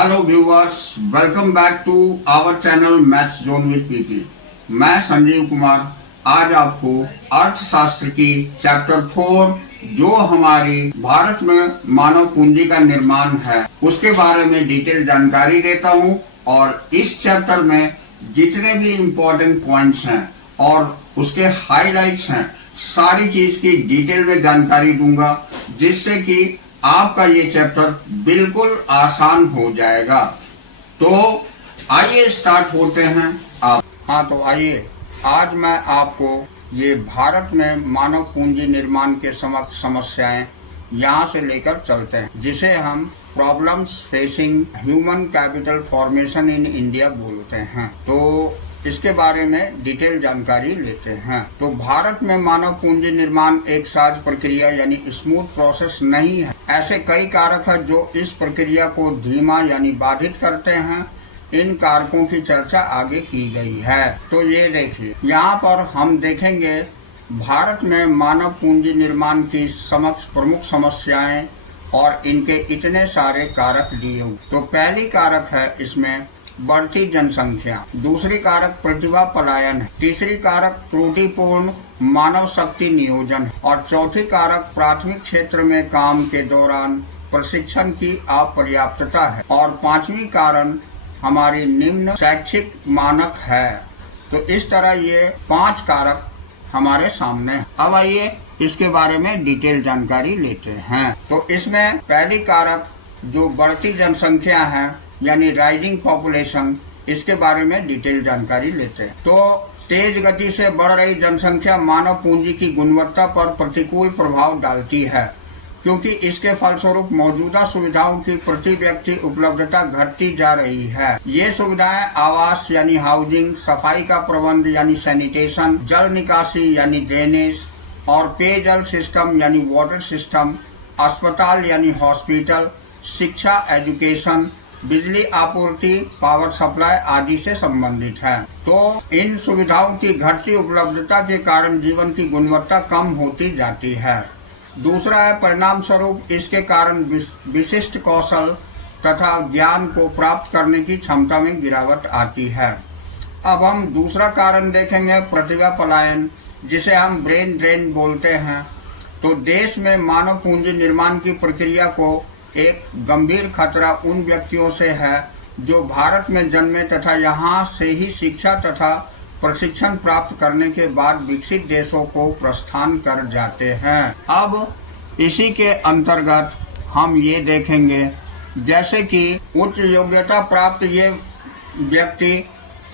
Hello viewers, welcome back to our channel maths zone with PP. मैं संजीव कुमार आज आपको अर्थशास्त्र की चैप्टर 4 जो हमारी भारत में मानव पूंजी का निर्माण है उसके बारे में डिटेल जानकारी देता हूं और इस चैप्टर में जितने भी इम्पोर्टेंट पॉइंट्स हैं और उसके हाइलाइट्स हैं सारी चीज की डिटेल में जानकारी दूंगा जिससे कि आपका ये चैप्टर बिल्कुल आसान हो जाएगा। तो आइए स्टार्ट होते हैं आप। तो आइए आज मैं आपको ये भारत में मानव पूंजी निर्माण के समस्याएं यहाँ से लेकर चलते हैं जिसे हम problems facing human capital formation in India बोलते हैं। तो इसके बारे में डिटेल जानकारी लेते हैं। तो भारत में मानव पूंजी निर्माण एक सहज प्रक्रिया यानी स्मूथ प्रोसेस नहीं है। ऐसे कई कारक हैं जो इस प्रक्रिया को धीमा यानी बाधित करते हैं। इन कारकों की चर्चा आगे की गई है। तो ये देखिए, यहाँ पर हम देखेंगे भारत में मानव पूंजी निर्माण की प्रमुख समस्याएं और इनके इतने सारे कारक दिए। तो पहली कारक है इसमें बढ़ती जनसंख्या, दूसरी कारक प्रतिभा पलायन है, तीसरी कारक त्रुटिपूर्ण मानव शक्ति नियोजन है और चौथी कारक प्राथमिक क्षेत्र में काम के दौरान प्रशिक्षण की अपर्याप्तता है और पांचवी कारण हमारी निम्न शैक्षिक मानक है। तो इस तरह ये 5 कारक हमारे सामने है। अब आइए इसके बारे में डिटेल जानकारी लेते हैं। तो इसमें पहली कारक जो बढ़ती जनसंख्या है यानी राइजिंग पॉपुलेशन, इसके बारे में डिटेल जानकारी लेते हैं। तो तेज गति से बढ़ रही जनसंख्या मानव पूंजी की गुणवत्ता पर प्रतिकूल प्रभाव डालती है क्योंकि इसके फलस्वरूप मौजूदा सुविधाओं की प्रति व्यक्ति उपलब्धता घटती जा रही है। ये सुविधाएं आवास यानी हाउसिंग, सफाई का प्रबंध यानी सैनिटेशन, जल निकासी यानी ड्रेनेज और पेयजल सिस्टम यानी वाटर सिस्टम, अस्पताल यानी हॉस्पिटल, शिक्षा एजुकेशन, बिजली आपूर्ति पावर सप्लाई आदि से संबंधित है। तो इन सुविधाओं की घटती उपलब्धता के कारण जीवन की गुणवत्ता कम होती जाती है। दूसरा है परिणाम स्वरूप इसके कारण विशिष्ट कौशल तथा ज्ञान को प्राप्त करने की क्षमता में गिरावट आती है। अब हम दूसरा कारण देखेंगे प्रतिभा पलायन, जिसे हम ब्रेन ड्रेन बोलते हैं। तो देश में मानव पूंजी निर्माण की प्रक्रिया को एक गंभीर खतरा उन व्यक्तियों से है जो भारत में जन्मे तथा यहाँ से ही शिक्षा तथा प्रशिक्षण प्राप्त करने के बाद विकसित देशों को प्रस्थान कर जाते हैं। अब इसी के अंतर्गत हम ये देखेंगे जैसे कि उच्च योग्यता प्राप्त ये व्यक्ति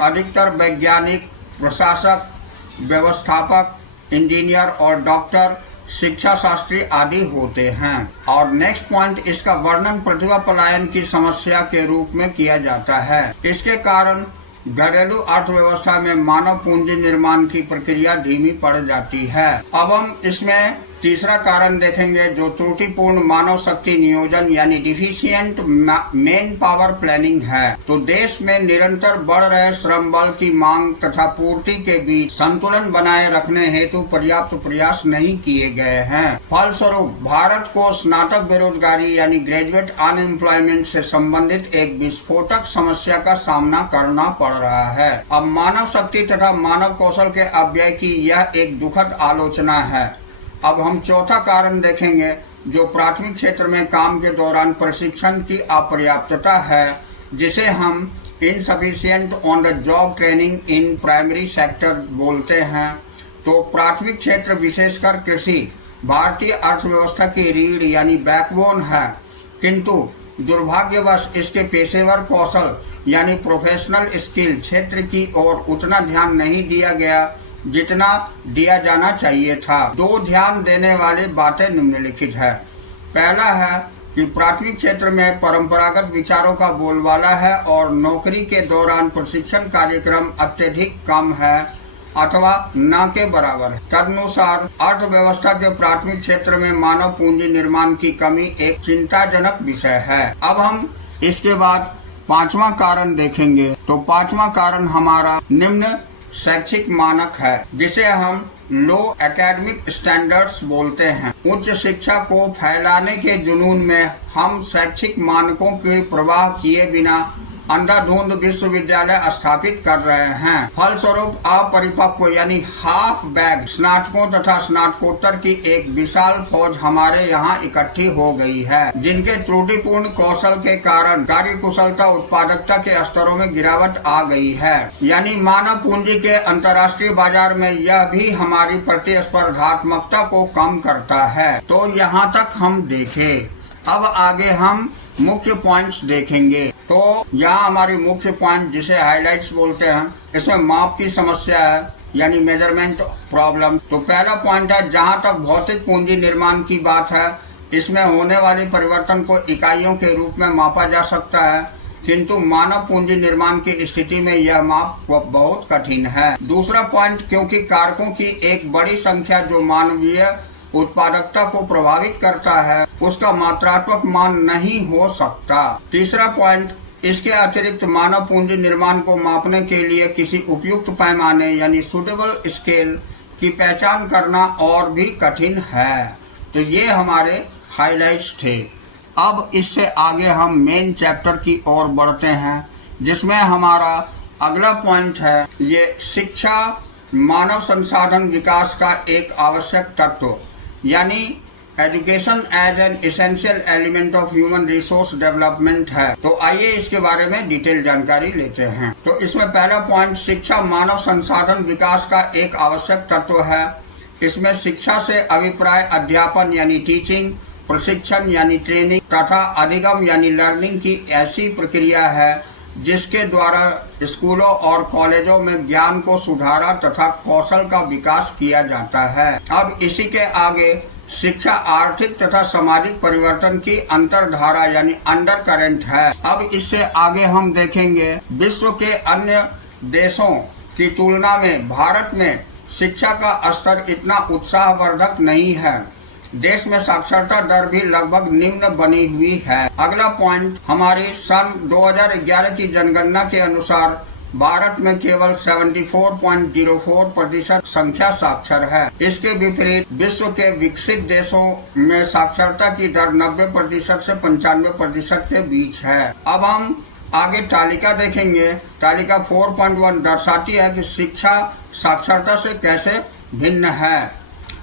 अधिकतर वैज्ञानिक, प्रशासक, व्यवस्थापक, इंजीनियर और डॉक्टर, शिक्षा शास्त्री आदि होते हैं। और नेक्स्ट पॉइंट इसका वर्णन प्रतिभा पलायन की समस्या के रूप में किया जाता है। इसके कारण घरेलू अर्थव्यवस्था में मानव पूंजी निर्माण की प्रक्रिया धीमी पड़ जाती है। अब हम इसमें तीसरा कारण देखेंगे जो त्रुटिपूर्ण मानव शक्ति नियोजन यानी डिफिशिएंट मेन पावर प्लानिंग है। तो देश में निरंतर बढ़ रहे श्रम बल की मांग तथा पूर्ति के बीच संतुलन बनाए रखने हेतु पर्याप्त प्रयास नहीं किए गए हैं। फलस्वरूप भारत को स्नातक बेरोजगारी यानी ग्रेजुएट अनएम्प्लॉयमेंट से संबंधित एक विस्फोटक समस्या का सामना करना पड़ रहा है। अब मानव शक्ति तथा मानव कौशल के अपव्यय की यह एक दुखद आलोचना है। अब हम चौथा कारण देखेंगे जो प्राथमिक क्षेत्र में काम के दौरान प्रशिक्षण की अपर्याप्तता है, जिसे हम insufficient on the job training in primary sector बोलते हैं। तो प्राथमिक क्षेत्र विशेषकर कृषि भारतीय अर्थव्यवस्था की रीढ़ यानी बैकबोन है, किंतु दुर्भाग्यवश इसके पेशेवर कौशल यानी प्रोफेशनल स्किल क्षेत्र की ओर उतना ध्यान नहीं दिया गया जितना दिया जाना चाहिए था। 2 ध्यान देने वाली बातें निम्नलिखित है। पहला है कि प्राथमिक क्षेत्र में परंपरागत विचारों का बोलबाला है और नौकरी के दौरान प्रशिक्षण कार्यक्रम अत्यधिक कम है अथवा न के बराबर है। तदनुसार अर्थव्यवस्था के प्राथमिक क्षेत्र में मानव पूंजी निर्माण की कमी एक चिंताजनक विषय है। अब हम इसके बाद 5वां कारण देखेंगे। तो 5वां कारण हमारा निम्न शैक्षिक मानक है, जिसे हम लो एकेडमिक स्टैंडर्ड्स बोलते हैं। उच्च शिक्षा को फैलाने के जुनून में हम शैक्षिक मानकों के प्रवाह किए बिना अंधाधुंध विश्वविद्यालय स्थापित कर रहे हैं। फलस्वरूप अपरिपक्व यानी हाफ बैग स्नातकों तथा स्नातकोत्तर की एक विशाल फौज हमारे यहाँ इकट्ठी हो गई है, जिनके त्रुटिपूर्ण कौशल के कारण कार्य कुशलता उत्पादकता के स्तरों में गिरावट आ गई है। यानी मानव पूंजी के अंतर्राष्ट्रीय बाजार में यह भी हमारी प्रतिस्पर्धात्मकता को कम करता है। तो यहाँ तक हम देखें। अब आगे हम मुख्य पॉइंट्स देखेंगे। तो यहाँ हमारी मुख्य पॉइंट जिसे हाइलाइट्स बोलते हैं, इसमें माप की समस्या है यानी मेजरमेंट प्रॉब्लम। तो पहला पॉइंट है, जहाँ तक भौतिक पूंजी निर्माण की बात है, इसमें होने वाले परिवर्तन को इकाइयों के रूप में मापा जा सकता है, किंतु मानव पूंजी निर्माण की स्थिति में यह माप बहुत कठिन है। दूसरा पॉइंट, क्योंकि कारकों की एक बड़ी संख्या जो मानवीय उत्पादकता को प्रभावित करता है, उसका मात्रात्मक मान नहीं हो सकता। तीसरा पॉइंट, इसके अतिरिक्त मानव पूंजी निर्माण को मापने के लिए किसी उपयुक्त पैमाने यानी सुटेबल स्केल की पहचान करना और भी कठिन है। तो ये हमारे हाइलाइट्स थे। अब इससे आगे हम मेन चैप्टर की ओर बढ़ते हैं, जिसमें हमारा अगला पॉइंट है ये शिक्षा मानव संसाधन विकास का एक आवश्यक तत्व यानी education as an essential element of human resource development है। तो आइए इसके बारे में डिटेल जानकारी लेते हैं। तो इसमें पहला पॉइंट, शिक्षा मानव संसाधन विकास का एक आवश्यक तत्व है। इसमें शिक्षा से अभिप्राय अध्यापन यानी टीचिंग, प्रशिक्षण यानी ट्रेनिंग तथा अधिगम यानी लर्निंग की ऐसी प्रक्रिया है जिसके द्वारा स्कूलों और कॉलेजों में ज्ञान को सुधारा तथा कौशल का विकास किया जाता है। अब इसी के आगे शिक्षा आर्थिक तथा सामाजिक परिवर्तन की अंतरधारा यानी अंडर करंट है। अब इससे आगे हम देखेंगे विश्व के अन्य देशों की तुलना में भारत में शिक्षा का स्तर इतना उत्साहवर्धक नहीं है। देश में साक्षरता दर भी लगभग निम्न बनी हुई है। अगला पॉइंट, हमारी सन 2011 की जनगणना के अनुसार भारत में केवल 74.04% संख्या साक्षर है। इसके विपरीत विश्व के विकसित देशों में साक्षरता की दर 90% से 95% के बीच है। अब हम आगे तालिका देखेंगे। तालिका 4.1 दर्शाती है कि शिक्षा साक्षरता से कैसे भिन्न है।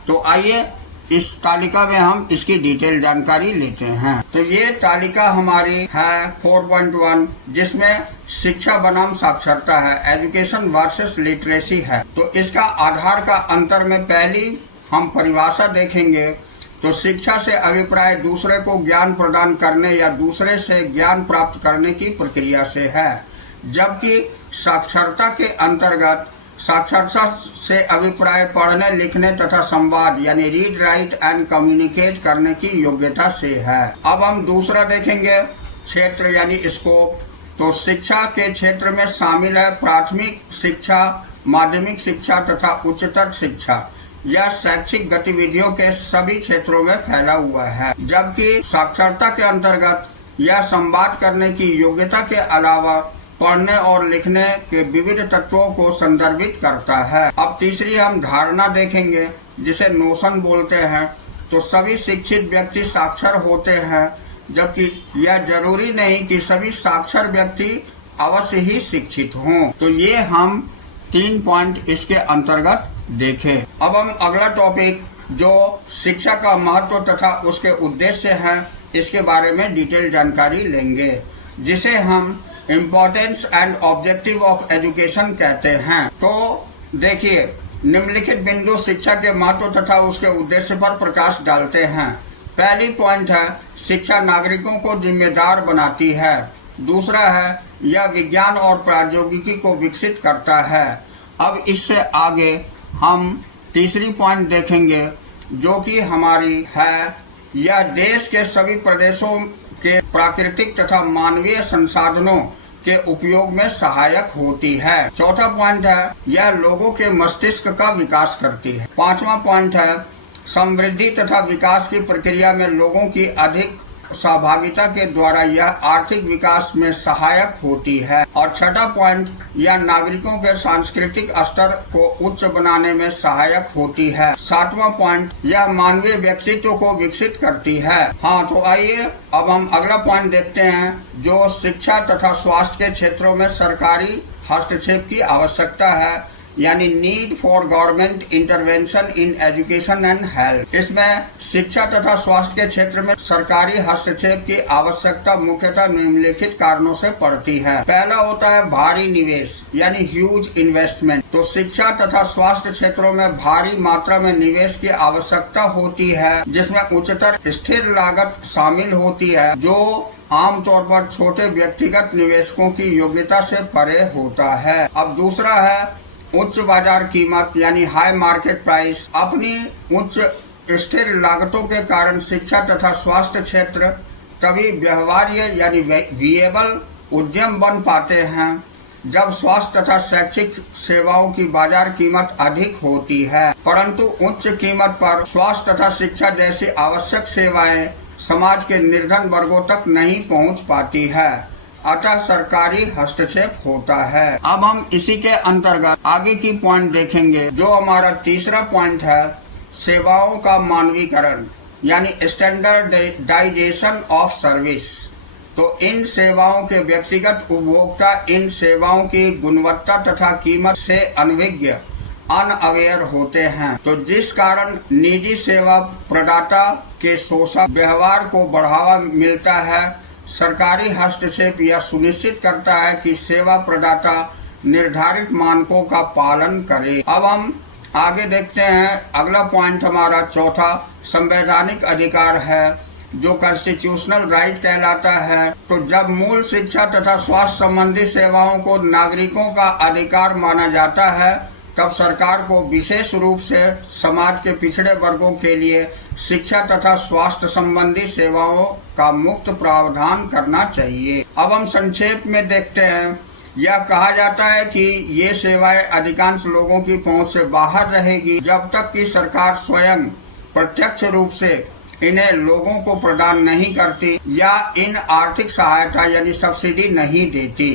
तो आइए इस तालिका में हम इसकी डिटेल जानकारी लेते हैं। तो ये तालिका हमारी है 4.1, जिसमें शिक्षा बनाम साक्षरता है, एजुकेशन वर्सेस लिटरेसी है। तो इसका आधार का अंतर में पहली हम परिभाषा देखेंगे। तो शिक्षा से अभिप्राय दूसरे को ज्ञान प्रदान करने या दूसरे से ज्ञान प्राप्त करने की प्रक्रिया से है, जबकि साक्षरता के अंतर्गत साक्षरता से अभिप्राय पढ़ने लिखने तथा संवाद यानी रीड राइट एंड कम्युनिकेट करने की योग्यता से है। अब हम दूसरा देखेंगे क्षेत्र यानी स्कोप। तो शिक्षा के क्षेत्र में शामिल है प्राथमिक शिक्षा, माध्यमिक शिक्षा तथा उच्चतर शिक्षा। यह शैक्षिक गतिविधियों के सभी क्षेत्रों में फैला हुआ है, जबकि साक्षरता के अंतर्गत यह संवाद करने की योग्यता के अलावा पढ़ने और लिखने के विविध तत्वों को संदर्भित करता है। अब तीसरी हम धारणा देखेंगे, जिसे नोशन बोलते हैं। तो सभी शिक्षित व्यक्ति साक्षर होते हैं, जबकि यह जरूरी नहीं कि सभी साक्षर व्यक्ति अवश्य ही शिक्षित हों। तो ये हम 3 पॉइंट इसके अंतर्गत देखें। अब हम अगला टॉपिक जो शिक्षा का महत्व तथा उसके उद्देश्य है, इसके बारे में डिटेल जानकारी लेंगे, जिसे हम importance and objective of education कहते हैं। तो देखिए, निम्नलिखित बिंदु शिक्षा के महत्व तथा उसके उद्देश्य पर प्रकाश डालते हैं। पहली पॉइंट है, शिक्षा नागरिकों को जिम्मेदार बनाती है। दूसरा है, यह विज्ञान और प्रौद्योगिकी को विकसित करता है। अब इससे आगे हम तीसरी पॉइंट देखेंगे, जो कि हमारी है, यह देश के सभी प्रदेशों के प्राकृतिक तथा मानवीय संसाधनों के उपयोग में सहायक होती है। चौथा पॉइंट है, यह लोगों के मस्तिष्क का विकास करती है। पांचवा पॉइंट है, समृद्धि तथा विकास की प्रक्रिया में लोगों की अधिक सहभागिता के द्वारा यह आर्थिक विकास में सहायक होती है। और छठा पॉइंट, यह नागरिकों के सांस्कृतिक स्तर को उच्च बनाने में सहायक होती है। सातवां पॉइंट, यह मानवीय व्यक्तित्व को विकसित करती है। हाँ, तो आइए अब हम अगला पॉइंट देखते हैं, जो शिक्षा तथा स्वास्थ्य के क्षेत्रों में सरकारी हस्तक्षेप की आवश्यकता है, यानी need for government intervention in education and health. इसमें शिक्षा तथा स्वास्थ्य के क्षेत्र में सरकारी हस्तक्षेप की आवश्यकता मुख्यतः निम्नलिखित कारणों से पड़ती है। पहला होता है भारी निवेश, यानी ह्यूज इन्वेस्टमेंट। तो शिक्षा तथा स्वास्थ्य क्षेत्रों में भारी मात्रा में निवेश की आवश्यकता होती है, जिसमें उच्चतर स्थिर लागत शामिल होती है, जो आमतौर पर छोटे व्यक्तिगत निवेशकों की योग्यता से परे होता है। अब दूसरा है उच्च बाजार कीमत, यानी हाई मार्केट प्राइस। अपनी उच्च स्थिर लागतों के कारण शिक्षा तथा स्वास्थ्य क्षेत्र तभी व्यवहार्य यानी विएबल उद्यम बन पाते हैं जब स्वास्थ्य तथा शैक्षिक सेवाओं की बाजार कीमत अधिक होती है, परंतु उच्च कीमत पर स्वास्थ्य तथा शिक्षा जैसी आवश्यक सेवाएं समाज के निर्धन वर्गों तक नहीं पहुंच पाती है, अतः सरकारी हस्तक्षेप होता है। अब हम इसी के अंतर्गत आगे की पॉइंट देखेंगे, जो हमारा तीसरा पॉइंट है, सेवाओं का मानवीकरण, यानी स्टैंडर्डाइजेशन ऑफ सर्विस। तो इन सेवाओं के व्यक्तिगत उपभोक्ता इन सेवाओं की गुणवत्ता तथा कीमत से अनभिज्ञ अनअवेयर होते हैं, तो जिस कारण निजी सेवा प्रदाता के शोषण व्यवहार को बढ़ावा मिलता है। सरकारी हस्तक्षेप यह सुनिश्चित करता है कि सेवा प्रदाता निर्धारित मानकों का पालन करे। अब हम आगे देखते हैं, अगला पॉइंट हमारा चौथा संवैधानिक अधिकार है, जो कॉन्स्टिट्यूशनल राइट कहलाता है। तो जब मूल शिक्षा तथा स्वास्थ्य संबंधी सेवाओं को नागरिकों का अधिकार माना जाता है, तब सरकार को विशेष रूप से समाज के पिछड़े वर्गों के लिए शिक्षा तथा स्वास्थ्य संबंधी सेवाओं का मुक्त प्रावधान करना चाहिए। अब हम संक्षेप में देखते हैं, यह कहा जाता है कि ये सेवाएं अधिकांश लोगों की पहुंच से बाहर रहेगी जब तक कि सरकार स्वयं प्रत्यक्ष रूप से इन्हें लोगों को प्रदान नहीं करती या इन आर्थिक सहायता यानी सब्सिडी नहीं देती।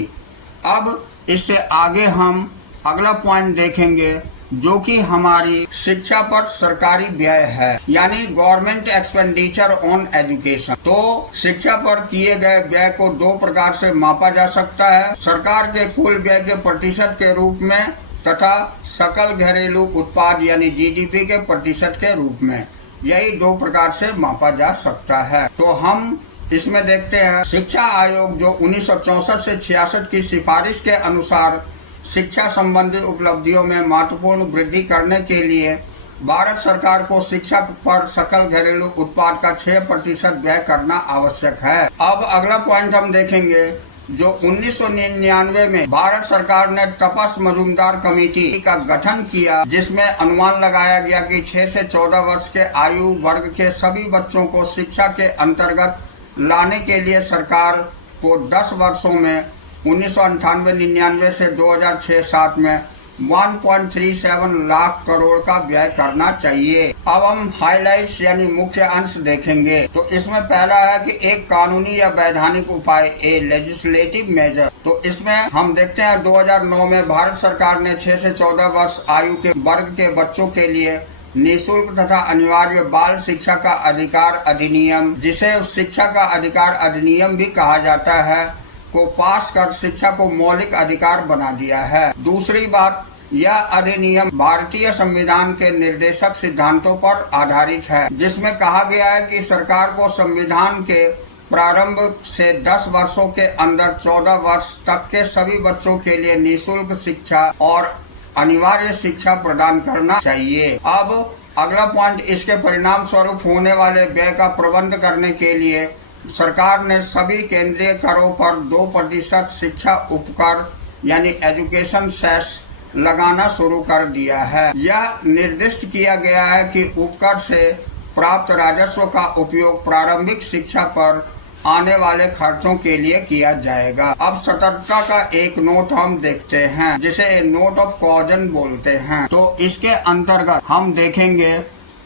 अब इससे आगे हम अगला पॉइंट देखेंगे, जो कि हमारी शिक्षा पर सरकारी व्यय है, यानी गवर्नमेंट एक्सपेंडिचर ऑन एजुकेशन। तो शिक्षा पर किए गए व्यय को दो प्रकार से मापा जा सकता है, सरकार के कुल व्यय के प्रतिशत के रूप में तथा सकल घरेलू उत्पाद यानी जीडीपी के प्रतिशत के रूप में। यही दो प्रकार से मापा जा सकता है। तो हम इसमें देखते हैं, शिक्षा आयोग जो 1964 से 66 की सिफारिश के अनुसार शिक्षा संबंधी उपलब्धियों में महत्वपूर्ण वृद्धि करने के लिए भारत सरकार को शिक्षा पर सकल घरेलू उत्पाद का 6% व्यय करना आवश्यक है। अब अगला पॉइंट हम देखेंगे, जो 1999 में भारत सरकार ने तपस मजूमदार कमेटी का गठन किया, जिसमें अनुमान लगाया गया कि 6 से 14 वर्ष के आयु वर्ग के सभी बच्चों को शिक्षा के अंतर्गत लाने के लिए सरकार को 10 वर्षों में 1998-99 से 2006-07 में 1.37 लाख करोड़ का व्यय करना चाहिए। अब हम हाइलाइट्स यानी मुख्य अंश देखेंगे। तो इसमें पहला है कि एक कानूनी या वैधानिक उपाय, ए लेजिस्लेटिव मेजर। तो इसमें हम देखते हैं 2009 में भारत सरकार ने 6 से 14 वर्ष आयु के वर्ग के बच्चों के लिए निःशुल्क तथा अनिवार्य बाल शिक्षा का अधिकार अधिनियम, जिसे शिक्षा का अधिकार अधिनियम भी कहा जाता है, को पास कर शिक्षा को मौलिक अधिकार बना दिया है। दूसरी बात, यह अधिनियम भारतीय संविधान के निर्देशक सिद्धांतों पर आधारित है, जिसमें कहा गया है कि सरकार को संविधान के प्रारंभ से 10 वर्षों के अंदर 14 वर्ष तक के सभी बच्चों के लिए निःशुल्क शिक्षा और अनिवार्य शिक्षा प्रदान करना चाहिए। अब अगला पॉइंट, इसके परिणाम स्वरूप होने वाले व्यय का प्रबंध करने के लिए सरकार ने सभी केंद्रीय करों पर 2% शिक्षा उपकर यानी एजुकेशन सेस लगाना शुरू कर दिया है। यह निर्दिष्ट किया गया है कि उपकर से प्राप्त राजस्व का उपयोग प्रारंभिक शिक्षा पर आने वाले खर्चों के लिए किया जाएगा। अब सतर्कता का एक नोट हम देखते हैं, जिसे नोट ऑफ कॉजन बोलते हैं। तो इसके अंतर्गत हम देखेंगे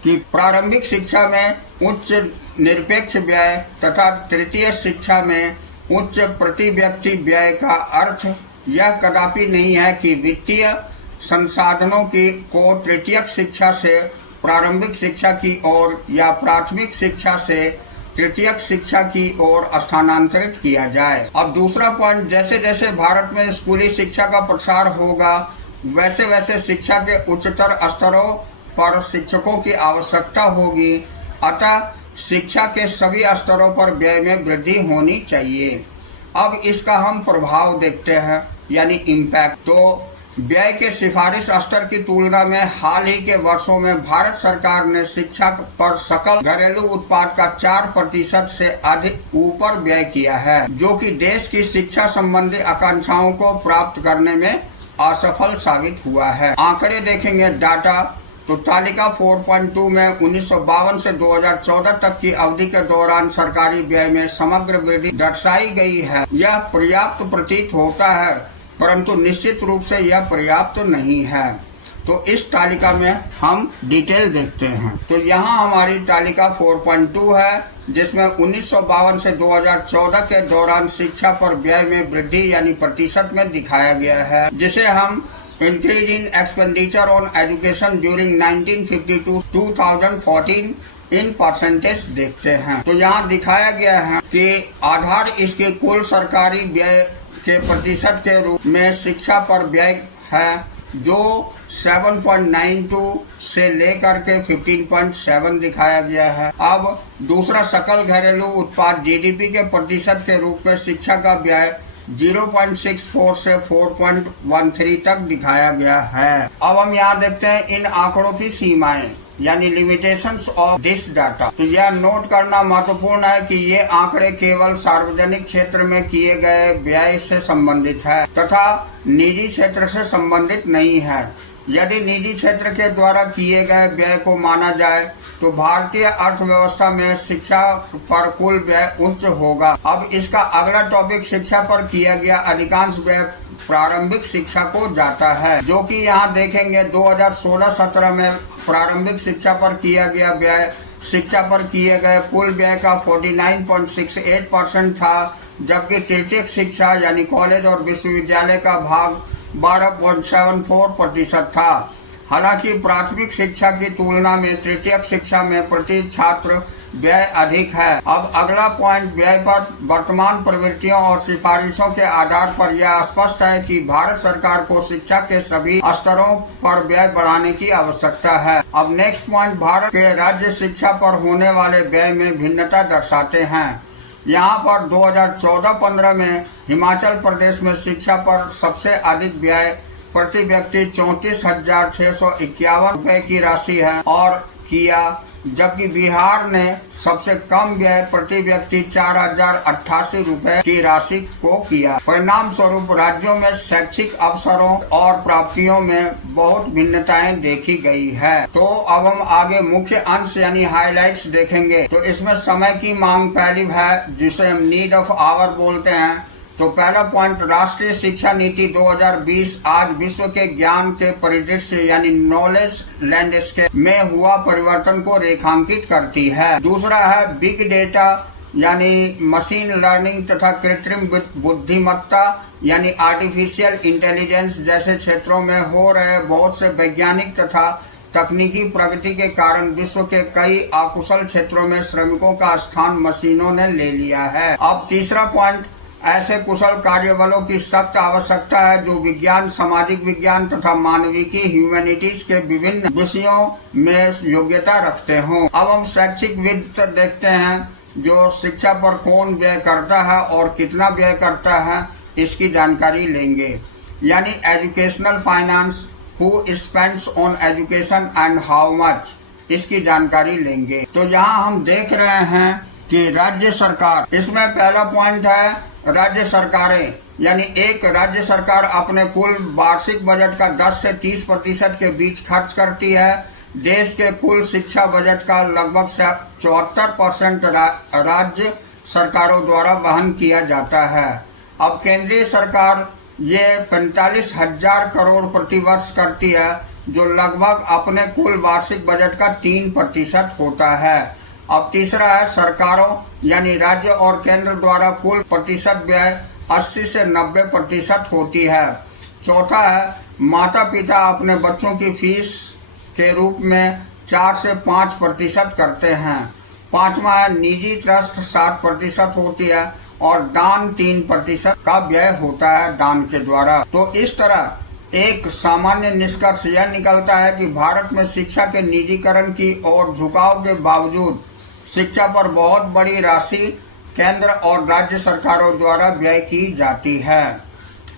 कि प्रारंभिक शिक्षा में उच्च निरपेक्ष व्यय तथा तृतीय शिक्षा में उच्च प्रति व्यक्ति व्यय का अर्थ यह कदापि नहीं है कि वित्तीय संसाधनों को तृतीयक शिक्षा से प्रारंभिक शिक्षा की ओर या प्राथमिक शिक्षा से तृतीयक शिक्षा की ओर स्थानांतरित किया जाए। अब दूसरा पॉइंट, जैसे जैसे भारत में स्कूली शिक्षा का प्रसार होगा वैसे वैसे शिक्षा के उच्चतर स्तरों पर शिक्षकों की आवश्यकता होगी, अतः शिक्षा के सभी स्तरों पर व्यय में वृद्धि होनी चाहिए। अब इसका हम प्रभाव देखते हैं यानी इम्पैक्ट। तो व्यय के सिफारिश स्तर की तुलना में हाल ही के वर्षों में भारत सरकार ने शिक्षा पर सकल घरेलू उत्पाद का 4% से अधिक ऊपर व्यय किया है, जो कि देश की शिक्षा संबंधी आकांक्षाओं को प्राप्त करने में असफल साबित हुआ है। आंकड़े देखेंगे डाटा तो तालिका 4.2 में 1952 से 2014 तक की अवधि के दौरान सरकारी व्यय में समग्र वृद्धि दर्शाई गई है। यह पर्याप्त प्रतीत होता है, परंतु निश्चित रूप से यह पर्याप्त नहीं है। तो इस तालिका में हम डिटेल देखते हैं। तो यहाँ हमारी तालिका 4.2 है, जिसमें 1952 से 2014 के दौरान शिक्षा पर व्यय में वृद्धि यानी प्रतिशत में दिखाया गया है, जिसे हम increase in expenditure on education during 1950 to 2014 in percentage देखते हैं। तो यहाँ दिखाया गया है कि आधार इसके कुल सरकारी व्यय के प्रतिशत के रूप में शिक्षा पर व्यय है, जो 7.92 से लेकर के 15.7 दिखाया गया है। अब दूसरा सकल घरेलू उत्पाद जीडीपी के प्रतिशत के रूप में शिक्षा का व्यय 0.64 से 4.13 तक दिखाया गया है। अब हम यहाँ देखते हैं इन आंकड़ों की सीमाएं यानी लिमिटेशंस ऑफ दिस डाटा। तो यह नोट करना महत्वपूर्ण है कि ये आंकड़े केवल सार्वजनिक क्षेत्र में किए गए व्यय से संबंधित है तथा निजी क्षेत्र से संबंधित नहीं है। यदि निजी क्षेत्र के द्वारा किए गए व्यय को माना जाए तो भारतीय अर्थव्यवस्था में शिक्षा पर कुल व्यय उच्च होगा। अब इसका अगला टॉपिक शिक्षा पर किया गया अधिकांश व्यय प्रारंभिक शिक्षा को जाता है, जो कि यहाँ देखेंगे 2016-17 में प्रारंभिक शिक्षा पर किया गया व्यय शिक्षा पर किए गए कुल व्यय का 49.68% था, जबकि तृतीयक शिक्षा यानी कॉलेज और विश्वविद्यालय का भाग 12.74% था। हालांकि प्राथमिक शिक्षा की तुलना में तृतीयक शिक्षा में प्रति छात्र व्यय अधिक है। अब अगला पॉइंट, व्यय पर वर्तमान प्रवृत्तियों और सिफारिशों के आधार पर यह स्पष्ट है कि भारत सरकार को शिक्षा के सभी स्तरों पर व्यय बढ़ाने की आवश्यकता है। अब नेक्स्ट पॉइंट, भारत के राज्य शिक्षा पर होने वाले व्यय में भिन्नता दर्शाते हैं। यहाँ पर 2014-15 में हिमाचल प्रदेश में शिक्षा पर सबसे अधिक व्यय प्रति व्यक्ति 34,651 रुपए की राशि है और किया, जबकि बिहार ने सबसे कम व्यय प्रति व्यक्ति 4,088 रुपए की राशि को किया। परिणाम स्वरूप राज्यों में शैक्षिक अवसरों और प्राप्तियों में बहुत भिन्नताएं देखी गई है। तो अब हम आगे मुख्य अंश यानी हाइलाइट्स देखेंगे। तो इसमें समय की मांग पहली है, जिसे हम नीड ऑफ आवर बोलते हैं। तो पहला पॉइंट, राष्ट्रीय शिक्षा नीति 2020 आज विश्व के ज्ञान के परिदृश्य यानी नॉलेज लैंडस्केप में हुआ परिवर्तन को रेखांकित करती है। दूसरा है बिग डेटा यानी मशीन लर्निंग तथा कृत्रिम बुद्धिमत्ता यानी आर्टिफिशियल इंटेलिजेंस जैसे क्षेत्रों में हो रहे बहुत से वैज्ञानिक तथा तकनीकी प्रगति के कारण विश्व के कई अकुशल क्षेत्रों में श्रमिकों का स्थान मशीनों ने ले लिया है। अब तीसरा पॉइंट, ऐसे कुशल कार्यबलों की सख्त आवश्यकता है जो विज्ञान, सामाजिक विज्ञान तथा मानविकी ह्यूमैनिटीज के विभिन्न विषयों में योग्यता रखते हों। अब हम शैक्षिक वित्त देखते हैं, जो शिक्षा पर कौन व्यय करता है और कितना व्यय करता है इसकी जानकारी लेंगे, यानी educational finance, who spends on education and how much, इसकी जानकारी लेंगे। तो यहाँ हम देख रहे हैं कि राज्य सरकार, इसमें पहला पॉइंट है राज्य सरकारें, यानी एक राज्य सरकार अपने कुल वार्षिक बजट का 10 से 30% के बीच खर्च करती है। देश के कुल शिक्षा बजट का लगभग 74% राज्य सरकारों द्वारा वहन किया जाता है। अब केंद्रीय सरकार ये 45,000 करोड़ प्रतिवर्ष करती है, जो लगभग अपने कुल वार्षिक बजट का 3% होता है। अब तीसरा है सरकारों यानी राज्य और केंद्र द्वारा कुल प्रतिशत व्यय 80 से 90% होती है। चौथा है माता पिता अपने बच्चों की फीस के रूप में 4 से 5% करते हैं। पांचवा है निजी ट्रस्ट 7% होती है और दान 3% का व्यय होता है दान के द्वारा। तो इस तरह एक सामान्य निष्कर्ष यह निकलता है कि भारत में शिक्षा के निजीकरण की ओर झुकाव के बावजूद शिक्षा पर बहुत बड़ी राशि केंद्र और राज्य सरकारों द्वारा व्यय की जाती है।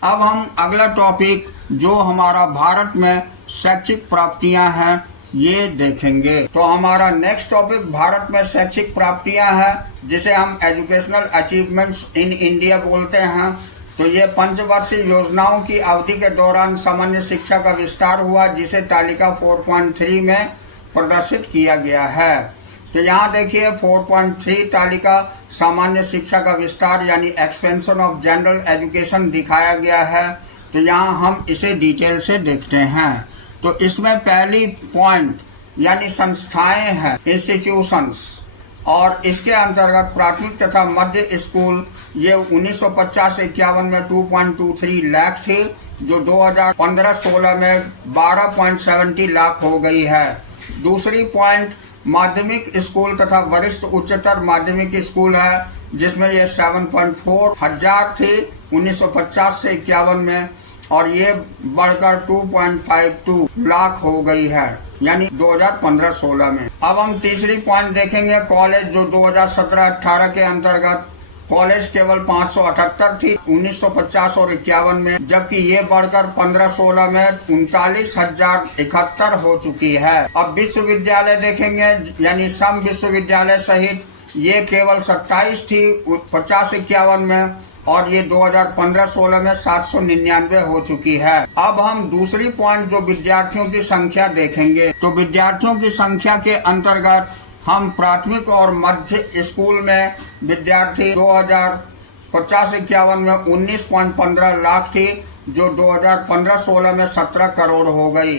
अब हम अगला टॉपिक जो हमारा भारत में शैक्षिक प्राप्तियां हैं ये देखेंगे। तो हमारा नेक्स्ट टॉपिक भारत में शैक्षिक प्राप्तियां हैं जिसे हम एजुकेशनल अचीवमेंट्स इन इंडिया बोलते हैं। तो ये पंचवर्षीय योजनाओं की अवधि के दौरान सामान्य शिक्षा का विस्तार हुआ जिसे तालिका 4.3 में प्रदर्शित किया गया है। तो यहाँ देखिए 4.3 तालिका सामान्य शिक्षा का विस्तार यानी एक्सपेंशन ऑफ जनरल एजुकेशन दिखाया गया है। तो यहाँ हम इसे डिटेल से देखते हैं। तो इसमें पहली पॉइंट यानी संस्थाएं हैं इंस्टीट्यूशंस, और इसके अंतर्गत प्राथमिक तथा मध्य स्कूल ये 1950-51 में 2.23 लाख थी जो 2015-16 में 12.70 लाख हो गई है। दूसरी पॉइंट माध्यमिक स्कूल तथा वरिष्ठ उच्चतर माध्यमिक स्कूल है जिसमें ये 7.4 हजार थी 1950 से 51 में, और ये बढ़कर 2.52 लाख हो गई है यानी 2015-16 में। अब हम तीसरी पॉइंट देखेंगे कॉलेज जो 2017-18 के अंतर्गत कॉलेज केवल 578 थी 1950 और 51 में, जबकि ये बढ़कर 15-16 में 39,071 हो चुकी है। अब विश्वविद्यालय देखेंगे यानी सम विश्वविद्यालय सहित ये केवल 27 थी 50-51 में, और ये 2015-16 में 799 हो चुकी है। अब हम दूसरी पॉइंट जो विद्यार्थियों की संख्या देखेंगे। तो विद्यार्थियों की संख्या के अंतर्गत हम प्राथमिक और मध्य स्कूल में विद्यार्थी 2050-51 में 19.15 लाख थी जो 2015-16 में 17 करोड़ हो गई।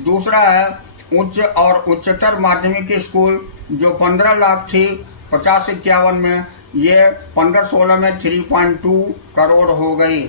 दूसरा है उच्च और उच्चतर माध्यमिक स्कूल जो 15 लाख थी 50-51 में, ये 15-16 में 3.2 करोड़ हो गई।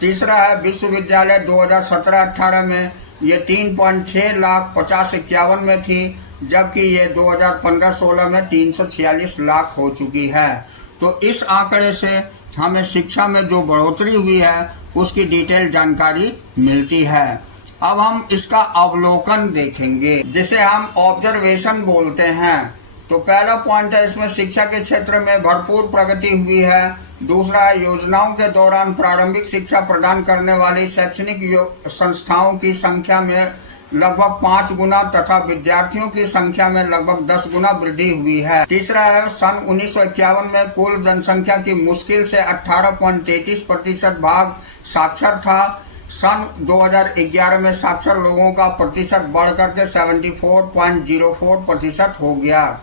तीसरा है विश्वविद्यालय 2017-18 में ये 3.6 लाख 50-51 में थी, जबकि ये 2015-16 में 346 लाख हो चुकी है। तो इस आंकड़े से हमें शिक्षा में जो बढ़ोतरी हुई है उसकी डिटेल जानकारी मिलती है। अब हम इसका अवलोकन देखेंगे जिसे हम ऑब्जर्वेशन बोलते हैं। तो पहला पॉइंट है इसमें शिक्षा के क्षेत्र में भरपूर प्रगति हुई है। दूसरा है योजनाओं के दौरान प्रारंभिक शिक्षा प्रदान करने वाली शैक्षणिक संस्थाओं की संख्या में लगभग 5 गुना तथा विद्यार्थियों की संख्या में लगभग 10 गुना वृद्धि हुई है। तीसरा है सन 1951 में कुल जनसंख्या की मुश्किल से 18.33% भाग साक्षर था। सन 2011 में साक्षर लोगों का प्रतिशत बढ़कर के 74.04% हो गया।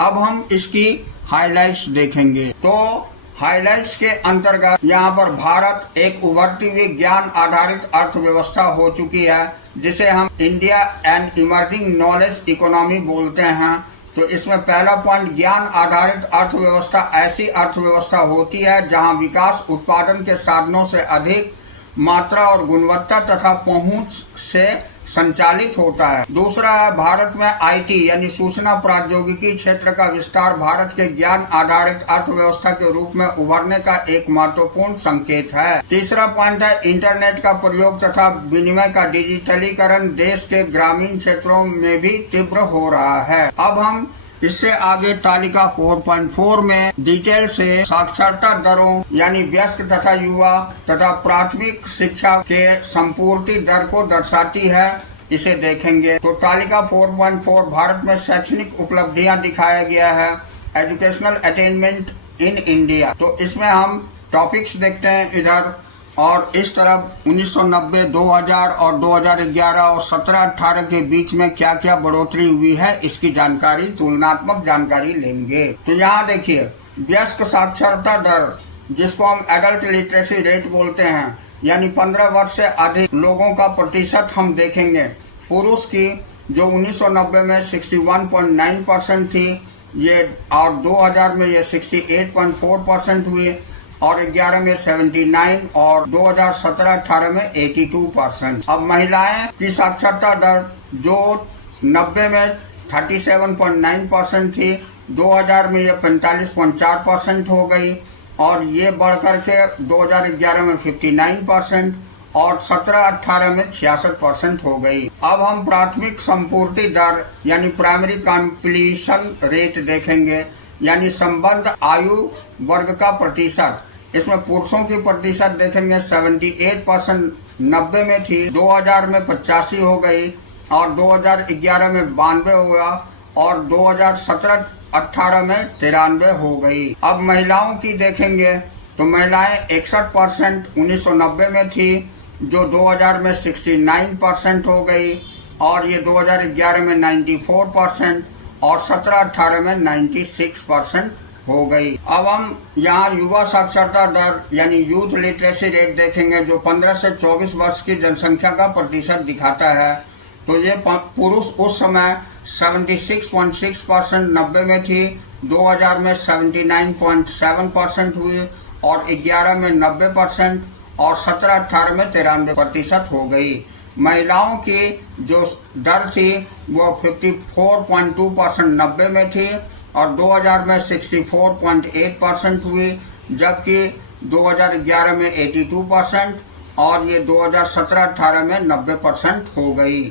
अब हम इसकी हाइलाइट्स देखेंगे। तो हाइलाइट्स के अंतर्गत यहाँ पर भारत एक उभरती हुई ज्ञान आधारित अर्थव्यवस्था हो चुकी है जिसे हम India and emerging knowledge economy बोलते हैं। तो इसमें पहला पॉइंट ज्ञान आधारित अर्थव्यवस्था ऐसी अर्थव्यवस्था होती है जहाँ विकास उत्पादन के साधनों से अधिक मात्रा और गुणवत्ता तथा पहुंच से संचालित होता है। दूसरा है भारत में आईटी यानी सूचना प्रौद्योगिकी क्षेत्र का विस्तार भारत के ज्ञान आधारित अर्थव्यवस्था के रूप में उभरने का एक महत्वपूर्ण संकेत है। तीसरा पॉइंट है इंटरनेट का प्रयोग तथा विनिमय का डिजिटलीकरण देश के ग्रामीण क्षेत्रों में भी तीव्र हो रहा है। अब हम इससे आगे तालिका 4.4 में डिटेल से साक्षरता दरों यानी वयस्क तथा युवा तथा प्राथमिक शिक्षा के संपूर्ति दर को दर्शाती है, इसे देखेंगे। तो तालिका 4.4 भारत में शैक्षणिक उपलब्धियां दिखाया गया है, एजुकेशनल अटेनमेंट इन इंडिया। तो इसमें हम टॉपिक्स देखते हैं इधर, और इस तरफ 1990, 2000 और 2011 और 17-18 के बीच में क्या क्या बढ़ोतरी हुई है इसकी जानकारी, तुलनात्मक जानकारी लेंगे। तो यहाँ देखिए वयस्क साक्षरता दर जिसको हम एडल्ट लिटरेसी रेट बोलते हैं यानी 15 वर्ष से अधिक लोगों का प्रतिशत हम देखेंगे। पुरुष की जो 1990 में 61.9% थी ये, और 2000 में ये 68.4% हुए, और 11 में 79, और 2017-18 में 82%। अब महिलाएं की साक्षरता दर जो 90 में 37.9% थी, 2000 में ये 45.4% हो गई, और ये बढ़कर के 2011 में 59% और 17-18 में 66% हो गई। अब हम प्राथमिक संपूर्ति दर यानी प्राइमरी कंप्लीशन रेट देखेंगे, यानी संबद्ध आयु वर्ग का प्रतिशत। इसमें पुरुषों की प्रतिशत देखेंगे 78%, 90 में थी, 2000 में 85 हो गई, और 2011 में 92 हुआ, और 2017-18 में 93 हो गई। अब महिलाओं की देखेंगे तो महिलाएं 61% 1990 में थी, जो 2000 में 69% हो गई, और ये 2011 में 94%, और 17-18 में 96% हो गई। अब हम यहाँ युवा साक्षरता दर यानी यूथ लिटरेसी रेट देखेंगे, जो 15 से 24 वर्ष की जनसंख्या का प्रतिशत दिखाता है। तो ये पुरुष उस समय 76.6% 90 में थी, 2000 में 79.7% हुई, और 11 में 90%, और 17-18 में 93% हो गई। महिलाओं की जो दर थी वो 54.2% 90 में थी, और 2000 में 64.8% हुई, जबकि 2011 में 82%, और ये 2017-18 में 90% हो गई।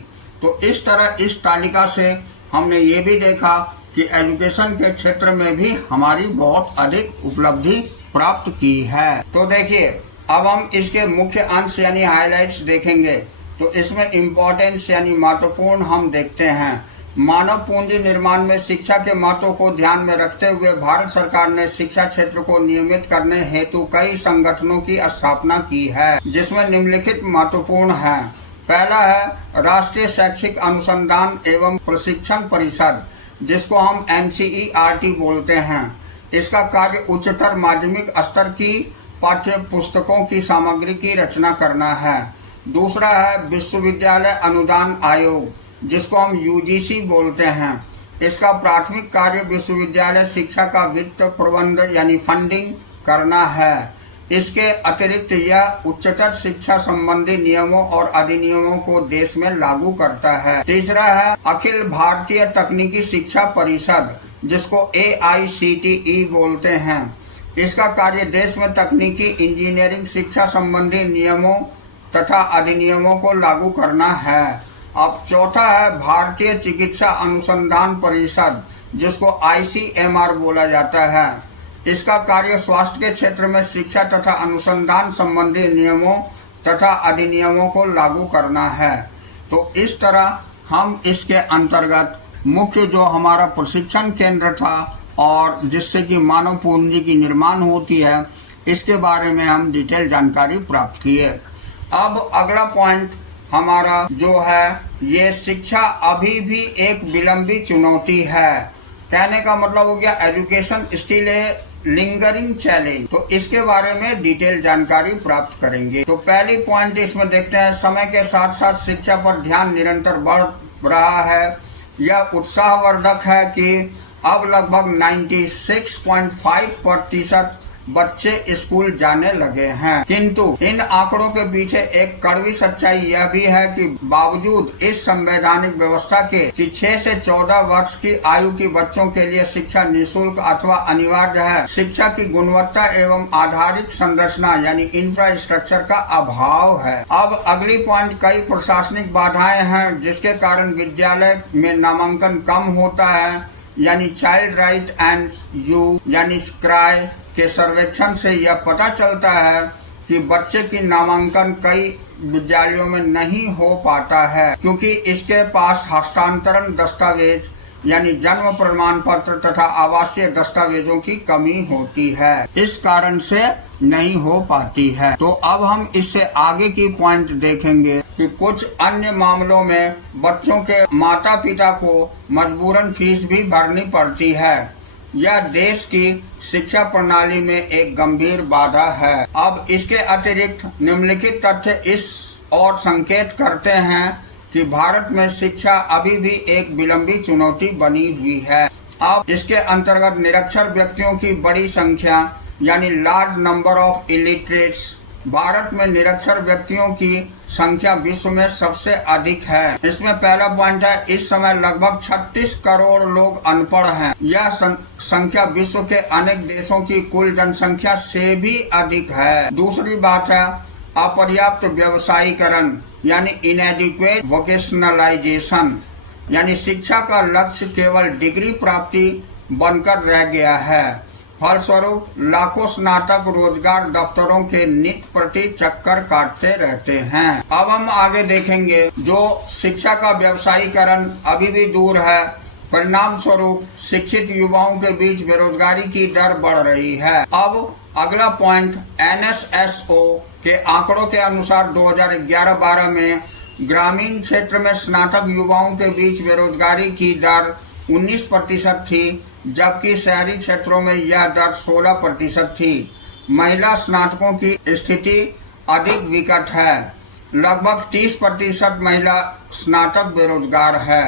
तो इस तरह इस तालिका से हमने ये भी देखा कि एजुकेशन के क्षेत्र में भी हमारी बहुत अधिक उपलब्धि प्राप्त की है। तो देखिए, अब हम इसके मुख्य अंश यानी हाइलाइट्स देखेंगे। तो इसमें इम्पोर्टेंस यानी महत्वपूर्ण हम देखते हैं। मानव पूंजी निर्माण में शिक्षा के महत्व को ध्यान में रखते हुए भारत सरकार ने शिक्षा क्षेत्र को नियमित करने हेतु कई संगठनों की स्थापना की है, जिसमें निम्नलिखित महत्वपूर्ण है। पहला है राष्ट्रीय शैक्षिक अनुसंधान एवं प्रशिक्षण परिषद, जिसको हम NCERT बोलते हैं। इसका कार्य उच्चतर माध्यमिक स्तर की पाठ्य पुस्तकों की सामग्री की रचना करना है। दूसरा है विश्वविद्यालय अनुदान आयोग, जिसको हम UGC बोलते हैं। इसका प्राथमिक कार्य विश्वविद्यालय शिक्षा का वित्त प्रबंध यानी फंडिंग करना है। इसके अतिरिक्त यह उच्चतर शिक्षा संबंधी नियमों और अधिनियमों को देश में लागू करता है। तीसरा है अखिल भारतीय तकनीकी शिक्षा परिषद, जिसको AICTE बोलते हैं। इसका कार्य देश में तकनीकी इंजीनियरिंग शिक्षा संबंधी नियमों तथा अधिनियमों को लागू करना है। अब चौथा है भारतीय चिकित्सा अनुसंधान परिषद, जिसको ICMR बोला जाता है। इसका कार्य स्वास्थ्य के क्षेत्र में शिक्षा तथा अनुसंधान संबंधी नियमों तथा अधिनियमों को लागू करना है। तो इस तरह हम इसके अंतर्गत मुख्य जो हमारा प्रशिक्षण केंद्र था और जिससे कि मानव पूंजी की निर्माण होती है, इसके बारे में हम डिटेल जानकारी प्राप्त किए। अब अगला पॉइंट हमारा जो है, ये शिक्षा अभी भी एक विलंबी चुनौती है। कहने का मतलब हो गया education still a lingering challenge. तो इसके बारे में डिटेल जानकारी प्राप्त करेंगे। तो पहली पॉइंट इसमें देखते हैं, समय के साथ साथ शिक्षा पर ध्यान निरंतर बढ़ रहा है। यह उत्साहवर्धक है कि अब लगभग 96.5% बच्चे स्कूल जाने लगे हैं, किंतु इन आंकड़ों के पीछे एक कड़वी सच्चाई यह भी है कि बावजूद इस संवैधानिक व्यवस्था के कि 6 से 14 वर्ष की आयु के बच्चों के लिए शिक्षा निःशुल्क अथवा अनिवार्य है, शिक्षा की गुणवत्ता एवं आधारिक संरचना यानी इंफ्रास्ट्रक्चर का अभाव है। अब अगली पॉइंट, कई प्रशासनिक बाधाएं हैं जिसके कारण विद्यालय में नामांकन कम होता है। यानी चाइल्ड राइट एंड यू यानी क्राई के सर्वेक्षण से यह पता चलता है कि बच्चे की नामांकन कई विद्यालयों में नहीं हो पाता है, क्योंकि इसके पास हस्तांतरण दस्तावेज यानी जन्म प्रमाण पत्र तथा आवासीय दस्तावेजों की कमी होती है। इस कारण से नहीं हो पाती है। तो अब हम इससे आगे की पॉइंट देखेंगे कि कुछ अन्य मामलों में बच्चों के माता पिता को मजबूरन फीस भी भरनी पड़ती है। यह देश की शिक्षा प्रणाली में एक गंभीर बाधा है। अब इसके अतिरिक्त निम्नलिखित तथ्य इस और संकेत करते हैं कि भारत में शिक्षा अभी भी एक विलंबी चुनौती बनी हुई है। अब इसके अंतर्गत निरक्षर व्यक्तियों की बड़ी संख्या यानी large number of illiterates, Bharat में निरक्षर व्यक्तियों की संख्या विश्व में सबसे अधिक है। इसमें पहला पॉइंट है, इस समय लगभग 36 करोड़ लोग अनपढ़ हैं। यह संख्या विश्व के अनेक देशों की कुल जनसंख्या से भी अधिक है। दूसरी बात है अपर्याप्त व्यवसायीकरण यानी इनएडिक्वेट वोकेशनलाइजेशन, यानी शिक्षा का लक्ष्य केवल डिग्री प्राप्ति बनकर रह गया है। फलस्वरूप लाखों स्नातक रोजगार दफ्तरों के नित्य प्रति चक्कर काटते रहते हैं। अब हम आगे देखेंगे जो शिक्षा का व्यवसायीकरण अभी भी दूर है, परिणाम स्वरूप शिक्षित युवाओं के बीच बेरोजगारी की दर बढ़ रही है। अब अगला पॉइंट, NSSO के आंकड़ों के अनुसार 2011-12 में ग्रामीण क्षेत्र में स्नातक युवाओं के बीच बेरोजगारी की दर 19% थी, जबकि शहरी क्षेत्रों में यह दर 16% थी। महिला स्नातकों की स्थिति अधिक विकट है, लगभग 30% महिला स्नातक बेरोजगार है।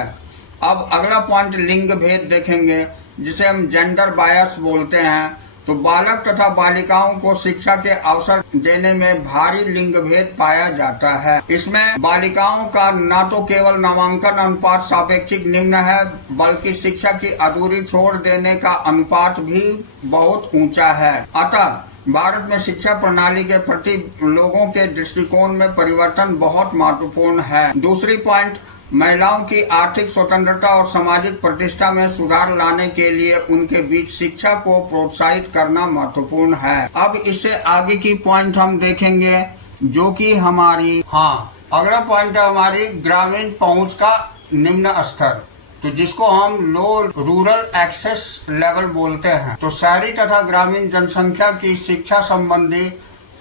अब अगला पॉइंट लिंग भेद देखेंगे, जिसे हम जेंडर बायस बोलते हैं। तो बालक तथा बालिकाओं को शिक्षा के अवसर देने में भारी लिंग भेद पाया जाता है। इसमें बालिकाओं का न तो केवल नामांकन अनुपात सापेक्षिक निम्न है, बल्कि शिक्षा की अधूरी छोड़ देने का अनुपात भी बहुत ऊंचा है। अतः भारत में शिक्षा प्रणाली के प्रति लोगों के दृष्टिकोण में परिवर्तन बहुत महत्वपूर्ण है। दूसरी पॉइंट, महिलाओं की आर्थिक स्वतंत्रता और सामाजिक प्रतिष्ठा में सुधार लाने के लिए उनके बीच शिक्षा को प्रोत्साहित करना महत्वपूर्ण है। अब इससे आगे की पॉइंट हम देखेंगे जो कि हमारी अगला पॉइंट है हमारी ग्रामीण पहुंच का निम्न स्तर, तो जिसको हम लो रूरल एक्सेस लेवल बोलते हैं। तो शहरी तथा ग्रामीण जनसंख्या की शिक्षा संबंधी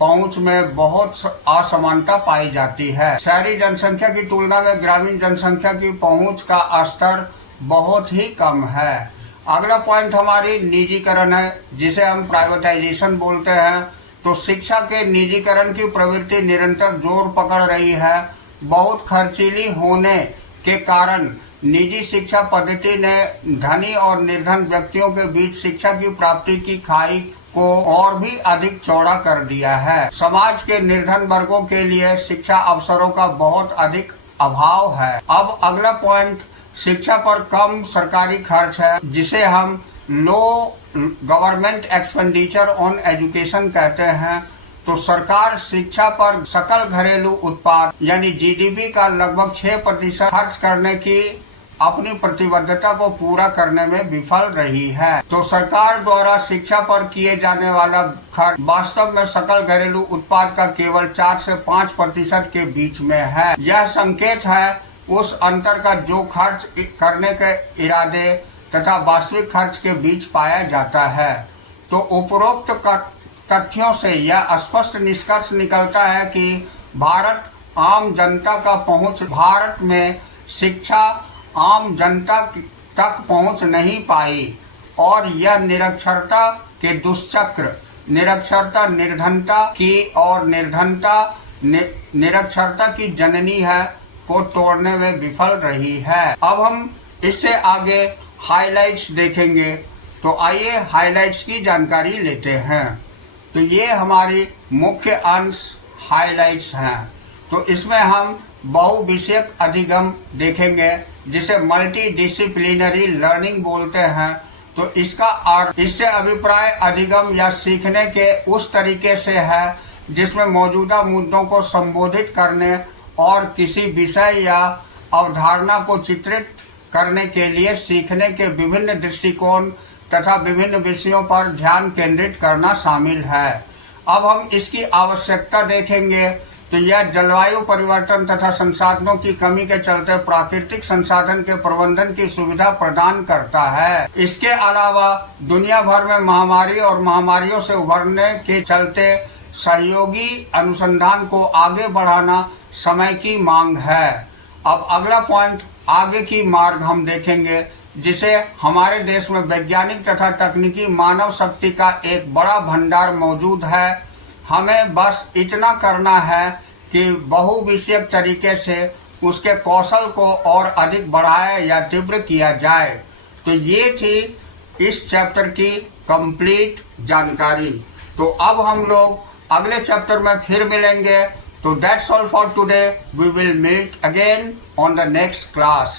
पहुंच में बहुत असमानता पाई जाती है। शहरी जनसंख्या की तुलना में ग्रामीण जनसंख्या की पहुंच का स्तर बहुत ही कम है। अगला पॉइंट हमारी निजीकरण है, जिसे हम प्राइवेटाइजेशन बोलते हैं। तो शिक्षा के निजीकरण की प्रवृत्ति निरंतर जोर पकड़ रही है। बहुत खर्चीली होने के कारण निजी शिक्षा पद्धति ने धनी और निर्धन व्यक्तियों के बीच शिक्षा की प्राप्ति की खाई को और भी अधिक चौड़ा कर दिया है। समाज के निर्धन वर्गों के लिए शिक्षा अवसरों का बहुत अधिक अभाव है। अब अगला पॉइंट शिक्षा पर कम सरकारी खर्च है, जिसे हम लो गवर्नमेंट एक्सपेंडिचर ऑन एजुकेशन कहते हैं। तो सरकार शिक्षा पर सकल घरेलू उत्पाद यानी GDP का लगभग 6% खर्च करने की अपनी प्रतिबद्धता को पूरा करने में विफल रही है। तो सरकार द्वारा शिक्षा पर किए जाने वाला खर्च वास्तव में सकल घरेलू उत्पाद का केवल 4 से 5% के बीच में है। यह संकेत है उस अंतर का जो खर्च करने के इरादे तथा वास्तविक खर्च के बीच पाया जाता है। तो उपरोक्त तथ्यों से यह स्पष्ट निष्कर्ष निकलता है कि भारत में शिक्षा आम जनता तक पहुंच नहीं पाई और यह निरक्षरता के दुष्चक्र, निरक्षरता निर्धनता की और निर्धनता निरक्षरता की जननी है को तोड़ने में विफल रही है। अब हम इससे आगे हाइलाइट्स देखेंगे। तो आइए हाइलाइट्स की जानकारी लेते हैं। तो ये हमारी मुख्य अंश हाइलाइट्स हैं। तो इसमें हम बहुविषयक अधिगम देखेंगे, जिसे मल्टी डिसिप्लिनरी लर्निंग बोलते हैं। तो इससे अभिप्राय अधिगम या सीखने के उस तरीके से है जिसमें मौजूदा मुद्दों को संबोधित करने और किसी विषय या अवधारणा को चित्रित करने के लिए सीखने के विभिन्न दृष्टिकोण तथा विभिन्न विषयों पर ध्यान केंद्रित करना शामिल है। अब हम इसकी आवश्यकता देखेंगे। तो यह जलवायु परिवर्तन तथा संसाधनों की कमी के चलते प्राकृतिक संसाधन के प्रबंधन की सुविधा प्रदान करता है। इसके अलावा दुनिया भर में महामारी और महामारियों से उभरने के चलते सहयोगी अनुसंधान को आगे बढ़ाना समय की मांग है। अब अगला पॉइंट आगे की मार्ग हम देखेंगे, जिसे हमारे देश में वैज्ञानिक तथा तकनीकी मानव शक्ति का एक बड़ा भंडार मौजूद है। हमें बस इतना करना है कि बहुविषयक तरीके से उसके कौशल को और अधिक बढ़ाया या तीव्र किया जाए। तो ये थी इस चैप्टर की कंप्लीट जानकारी। तो अब हम लोग अगले चैप्टर में फिर मिलेंगे। तो that's all for today. We will meet again on the next class.